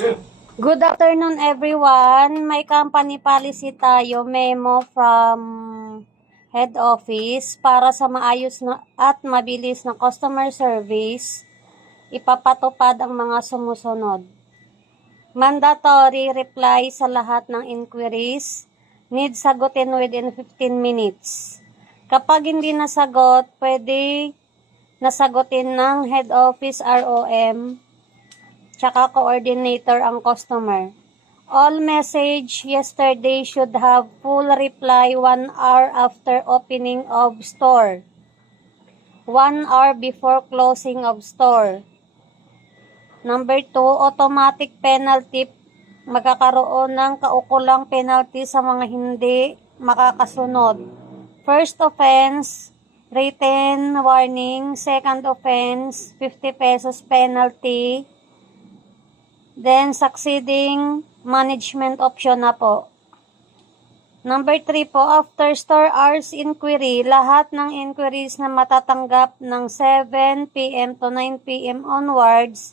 Good afternoon everyone. May company policy tayo, memo from head office para sa maayos na at mabilis na customer service. Ipapatupad ang mga sumusunod. Mandatory reply sa lahat ng inquiries. Need sagutin within 15 minutes. Kapag hindi nasagot, pwede nasagutin ng head office ROM tsaka coordinator ang customer. All message yesterday should have full reply 1 hour after opening of store. 1 hour before closing of store. Number 2, automatic penalty. Magkakaroon ng kaukulang penalty sa mga hindi makakasunod. First offense, written warning. Second offense, 50 pesos penalty. Then, succeeding management option na po. Number 3 po, after store hours inquiry, lahat ng inquiries na matatanggap ng 7 p.m. to 9 p.m. onwards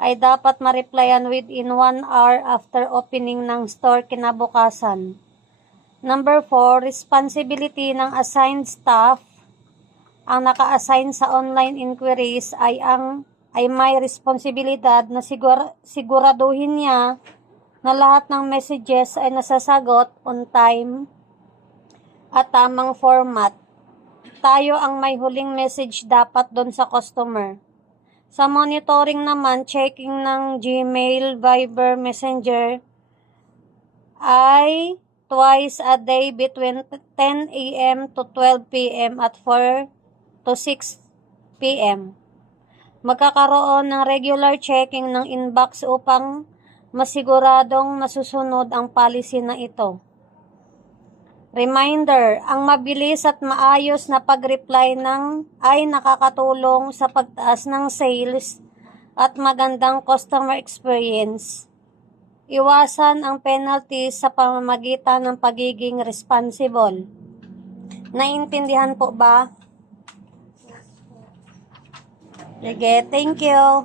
ay dapat ma-replyan within 1 hour after opening ng store kinabukasan. Number 4, responsibility ng assigned staff. Ang naka-assign sa online inquiries ay may responsibilidad na siguraduhin niya na lahat ng messages ay nasasagot on time at tamang format. Tayo ang may huling message dapat doon sa customer. Sa monitoring naman, checking ng Gmail, Viber, Messenger ay twice a day between 10 a.m. to 12 p.m. at 4 to 6 p.m. Magkakaroon ng regular checking ng inbox upang masiguradong nasusunod ang policy na ito. Reminder, ang mabilis at maayos na pag-reply ay nakakatulong sa pagtaas ng sales at magandang customer experience. Iwasan ang penalty sa pamamagitan ng pagiging responsible. Naiintindihan po ba? Sige, thank you.